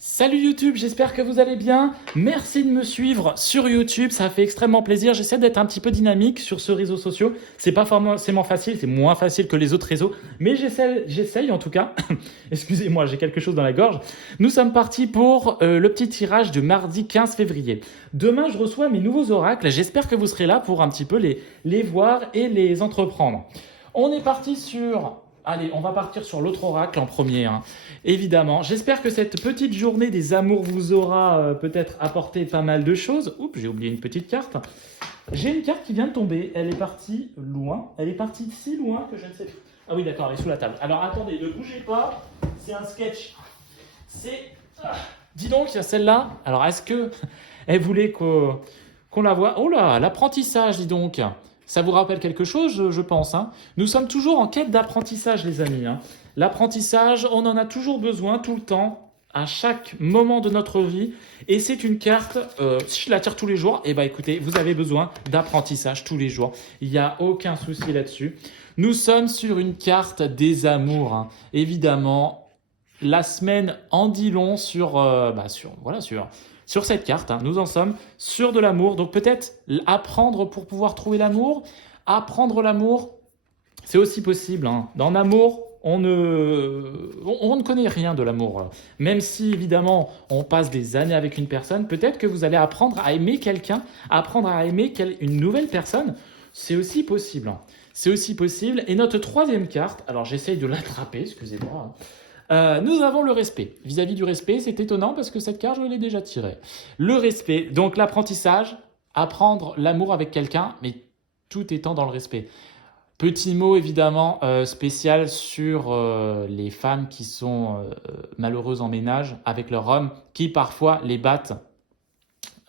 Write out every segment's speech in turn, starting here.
Salut YouTube, j'espère que vous allez bien. Merci de me suivre sur YouTube, ça fait extrêmement plaisir. J'essaie d'être un petit peu dynamique sur ce réseau social. C'est pas forcément facile, c'est moins facile que les autres réseaux, mais j'essaye en tout cas. Excusez-moi, j'ai quelque chose dans la gorge. Nous sommes partis pour le petit tirage de mardi 15 février. Demain, je reçois mes nouveaux oracles. J'espère que vous serez là pour un petit peu les voir et les entreprendre. On est parti sur... Allez, on va partir sur l'autre oracle en premier, hein. Évidemment. J'espère que cette petite journée des amours vous aura peut-être apporté pas mal de choses. Oups, j'ai oublié une petite carte. J'ai une carte qui vient de tomber. Elle est partie loin. Elle est partie si loin que je ne sais plus. Ah oui, d'accord, elle est sous la table. Alors attendez, ne bougez pas. C'est un sketch. C'est... Dis donc, il y a celle-là. Alors est-ce que elle voulait qu'on la voit? Oh là, l'apprentissage, dis donc. Ça vous rappelle quelque chose, je pense, hein. Nous sommes toujours en quête d'apprentissage, les amis, hein. L'apprentissage, on en a toujours besoin tout le temps, à chaque moment de notre vie. Et c'est une carte, si je la tire tous les jours, eh ben, écoutez, vous avez besoin d'apprentissage tous les jours. Il n'y a aucun souci là-dessus. Nous sommes sur une carte des amours, hein. Évidemment, la semaine en dit long sur cette carte, hein. Nous en sommes sur de l'amour. Donc peut-être apprendre pour pouvoir trouver l'amour. Apprendre l'amour, c'est aussi possible, hein. Dans l'amour, on ne connaît rien de l'amour. Même si évidemment on passe des années avec une personne, peut-être que vous allez apprendre à aimer quelqu'un, apprendre à aimer une nouvelle personne. C'est aussi possible, hein. C'est aussi possible. Et notre troisième carte, alors j'essaye de l'attraper, excusez-moi, hein. Nous avons le respect. Vis-à-vis du respect, c'est étonnant parce que cette carte, je l'ai déjà tirée. Le respect, donc l'apprentissage, apprendre l'amour avec quelqu'un, mais tout étant dans le respect. Petit mot évidemment spécial sur les femmes qui sont malheureuses en ménage avec leur homme, qui parfois les battent.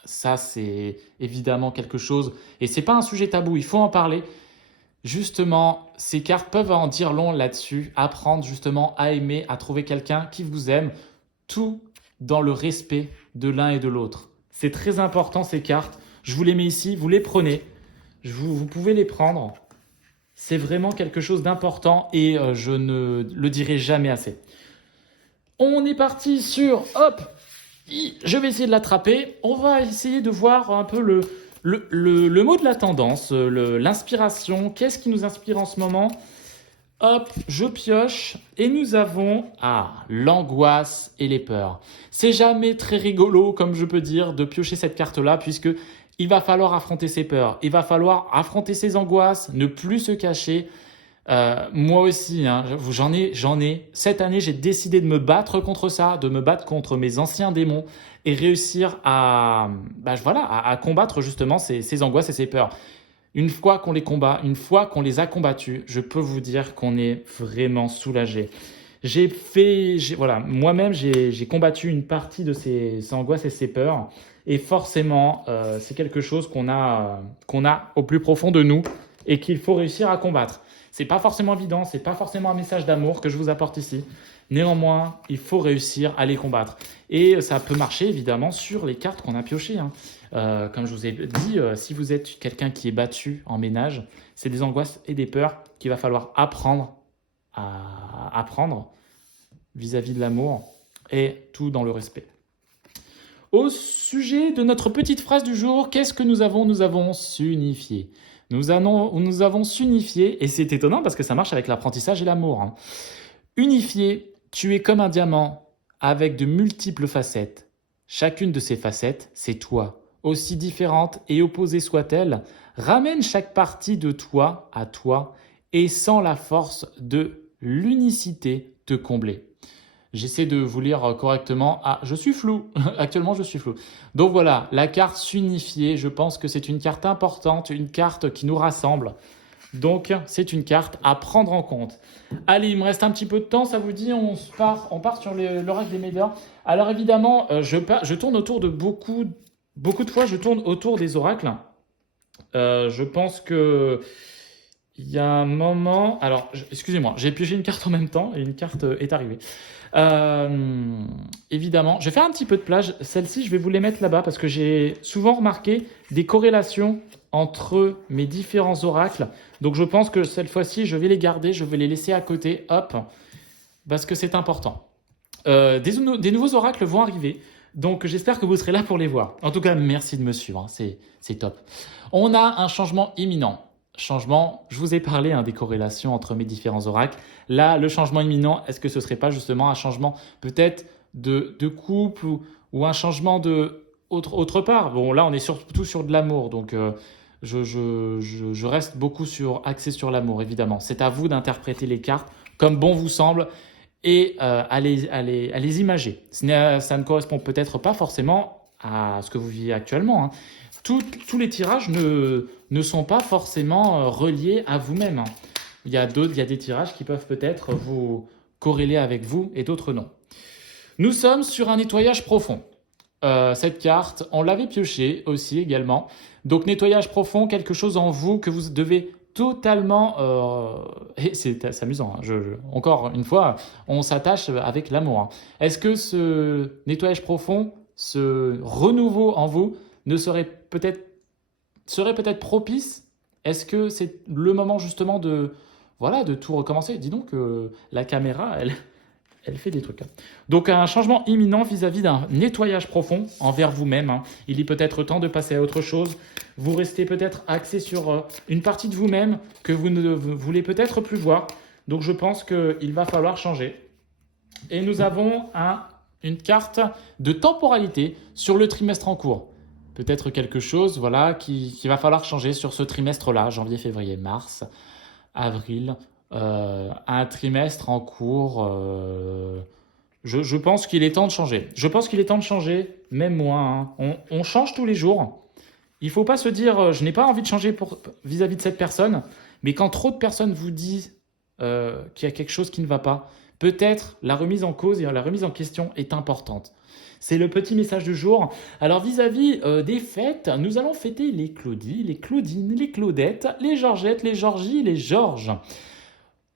Ça, c'est évidemment quelque chose, et c'est pas un sujet tabou, il faut en parler. Justement, ces cartes peuvent en dire long là-dessus, apprendre justement à aimer, à trouver quelqu'un qui vous aime, tout dans le respect de l'un et de l'autre. C'est très important ces cartes, je vous les mets ici, vous les prenez, vous pouvez les prendre, c'est vraiment quelque chose d'important et je ne le dirai jamais assez. On est parti sur, hop, je vais essayer de l'attraper, on va essayer de voir un peu le mot de la tendance, l'inspiration, qu'est-ce qui nous inspire en ce moment? Hop, je pioche et nous avons l'angoisse et les peurs. C'est jamais très rigolo, comme je peux dire, de piocher cette carte-là, puisque il va falloir affronter ses peurs, il va falloir affronter ses angoisses, ne plus se cacher. Moi aussi, hein, j'en ai. Cette année, j'ai décidé de me battre contre ça, de me battre contre mes anciens démons et réussir à combattre justement ces angoisses et ces peurs. Une fois qu'on les combat, une fois qu'on les a combattus, je peux vous dire qu'on est vraiment soulagé. Moi-même, j'ai combattu une partie de ces angoisses et ces peurs. Et forcément, c'est quelque chose qu'on a au plus profond de nous et qu'il faut réussir à combattre. C'est pas forcément évident, c'est pas forcément un message d'amour que je vous apporte ici. Néanmoins, il faut réussir à les combattre. Et ça peut marcher évidemment sur les cartes qu'on a piochées, hein. Comme je vous ai dit, si vous êtes quelqu'un qui est battu en ménage, c'est des angoisses et des peurs qu'il va falloir apprendre à apprendre vis-à-vis de l'amour et tout dans le respect. Au sujet de notre petite phrase du jour, qu'est-ce que nous avons? Nous avons s'unifié. Nous avons s'unifié, et c'est étonnant parce que ça marche avec l'apprentissage et l'amour, hein. Unifié, tu es comme un diamant avec de multiples facettes. Chacune de ces facettes, c'est toi. Aussi différente et opposée soit-elle, ramène chaque partie de toi à toi et sans la force de l'unicité te combler. J'essaie de vous lire correctement. Ah, je suis flou. Actuellement, je suis flou. Donc voilà, la carte s'unifier, je pense que c'est une carte importante, une carte qui nous rassemble. Donc, c'est une carte à prendre en compte. Allez, il me reste un petit peu de temps, ça vous dit, on part sur l'oracle des Médors. Alors évidemment, je tourne autour de beaucoup de fois, je tourne autour des oracles. Je pense que il y a un moment... Alors, excusez-moi, j'ai pioché une carte en même temps et une carte est arrivée. Évidemment, je vais faire un petit peu de plage. Celle-ci, je vais vous les mettre là-bas parce que j'ai souvent remarqué des corrélations entre mes différents oracles. Donc, je pense que cette fois-ci, je vais les garder, je vais les laisser à côté, hop, parce que c'est important. Des nouveaux oracles vont arriver. Donc j'espère que vous serez là pour les voir. En tout cas, merci de me suivre, hein, c'est top. On a un changement imminent. Changement, je vous ai parlé des corrélations entre mes différents oracles. Là, le changement imminent, est-ce que ce ne serait pas justement un changement peut-être de couple ou un changement de autre part? Bon, là, on est surtout sur de l'amour, donc je reste beaucoup axé sur l'amour, évidemment. C'est à vous d'interpréter les cartes comme bon vous semble et à les imager. Ça ne correspond peut-être pas forcément à ce que vous vivez actuellement, hein. Tous les tirages ne sont pas forcément reliés à vous-même, hein. Il y a des tirages qui peuvent peut-être vous corréler avec vous et d'autres non. Nous sommes sur un nettoyage profond. Cette carte, on l'avait piochée aussi également. Donc nettoyage profond, quelque chose en vous que vous devez totalement... et c'est amusant, hein. Encore une fois, on s'attache avec l'amour, hein. Est-ce que ce nettoyage profond, ce renouveau en vous, serait peut-être propice? Est-ce que c'est le moment justement de tout recommencer? Dis donc, la caméra, elle fait des trucs, hein. Donc un changement imminent vis-à-vis d'un nettoyage profond envers vous-même, hein. Il est peut-être temps de passer à autre chose. Vous restez peut-être axé sur une partie de vous-même que vous ne voulez peut-être plus voir. Donc je pense qu'il va falloir changer. Et nous avons une carte de temporalité sur le trimestre en cours. Peut-être quelque chose qui va falloir changer sur ce trimestre-là, janvier, février, mars, avril. Un trimestre en cours, je pense qu'il est temps de changer. Je pense qu'il est temps de changer, même moi, hein. On change tous les jours. Il ne faut pas se dire je n'ai pas envie de changer vis-à-vis de cette personne, mais quand trop de personnes vous disent qu'il y a quelque chose qui ne va pas, peut-être la remise en cause et la remise en question est importante. C'est le petit message du jour. Alors vis-à-vis des fêtes, nous allons fêter les Claudie, les Claudine, les Claudettes, les Georgettes, les Georgies, les Georges.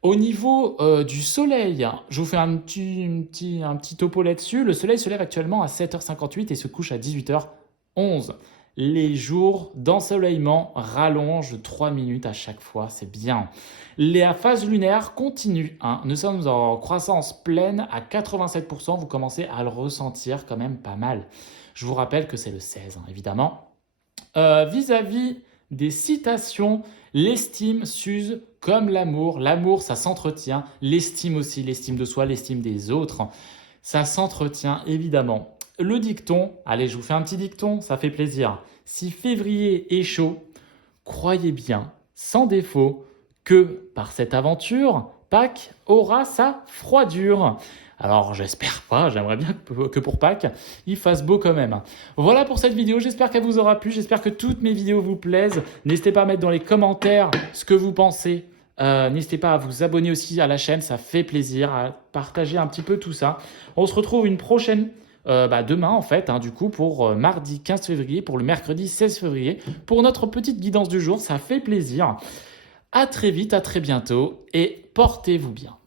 Au niveau du soleil, je vous fais un petit topo là-dessus. Le soleil se lève actuellement à 7h58 et se couche à 18h11. Les jours d'ensoleillement rallongent 3 minutes à chaque fois, c'est bien. La phase lunaire continue, hein. Nous sommes en croissance pleine à 87%. Vous commencez à le ressentir quand même pas mal. Je vous rappelle que c'est le 16, hein, évidemment. Vis-à-vis des citations, l'estime s'use comme l'amour. L'amour, ça s'entretient. L'estime aussi, l'estime de soi, l'estime des autres, ça s'entretient évidemment. Le dicton, allez, je vous fais un petit dicton, ça fait plaisir. Si février est chaud, croyez bien, sans défaut, que par cette aventure, Pâques aura sa froidure. Alors j'espère pas, j'aimerais bien que pour Pâques, il fasse beau quand même. Voilà pour cette vidéo, j'espère qu'elle vous aura plu, j'espère que toutes mes vidéos vous plaisent. N'hésitez pas à mettre dans les commentaires ce que vous pensez. N'hésitez pas à vous abonner aussi à la chaîne, ça fait plaisir, à partager un petit peu tout ça. On se retrouve une prochaine demain en fait, hein, du coup pour mardi 15 février, pour le mercredi 16 février, pour notre petite guidance du jour, ça fait plaisir. À très vite, à très bientôt et portez-vous bien.